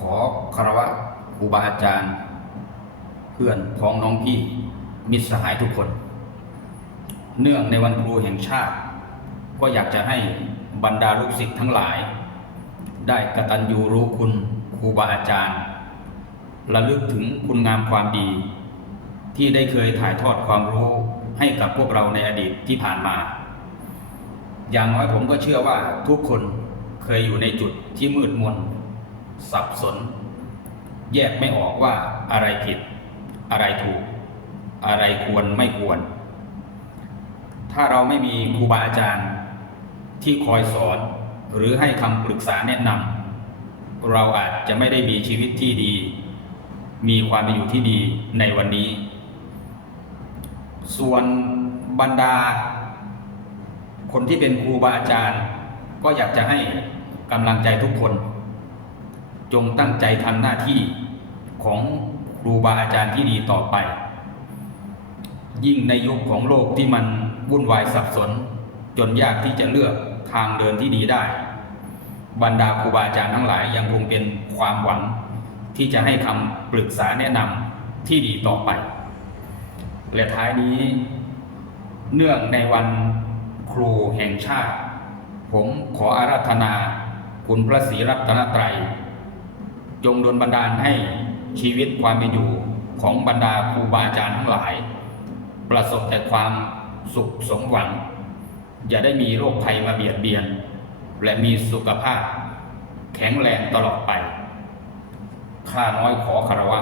ขอคารวะครูบาอาจารย์ เพื่อนพ้องน้องพี่มิตรสหายทุกคน เนื่องในวันครูแห่งชาติ ก็อยากจะให้บรรดาลูกศิษย์ทั้งหลาย ได้กตัญญูรู้คุณครูบาอาจารย์ระลึกถึงคุณงามความดี ที่ได้เคยถ่ายทอดความรู้ให้กับพวกเราในอดีตที่ผ่านมา อย่างน้อยผมก็เชื่อว่าทุกคนเคยอยู่ในจุดที่มืดมน สับสน แยกไม่ออกว่าอะไรผิด อะไรถูก อะไรควรไม่ควร ถ้าเราไม่มีครูบาอาจารย์ที่คอยสอนหรือให้คำปรึกษาแนะนำเราอาจจะไม่ได้มีชีวิตที่ดี มีความเป็นอยู่ที่ดีในวันนี้ ส่วนบรรดา คนที่เป็นครูบาอาจารย์ ก็อยากจะให้กำลังใจทุกคน จงตั้งใจทำหน้าที่ของครูบาอาจารย์ที่ดีต่อไป ยิ่งในยุคของโลกที่มันวุ่นวายสับสน จนยากที่จะเลือกทางเดินที่ดีได้ บรรดาครูบาอาจารย์ทั้งหลายยังคงเป็นความหวัง ที่จะให้คำปรึกษาแนะนำที่ดีต่อไปและท้ายนี้ เนื่องในวันครูแห่งชาติ ผมขออาราธนา คุณพระศรีรัตนตรัย จงดลบันดาลให้ชีวิตความเป็นอยู่ของบรรดาครูบาอาจารย์ทั้งหลาย ประสบแต่ความสุขสมหวัง อย่าได้มีโรคภัยมาเบียดเบียน และมีสุขภาพ แข็งแรงตลอดไป ข้าน้อยขอคารวะ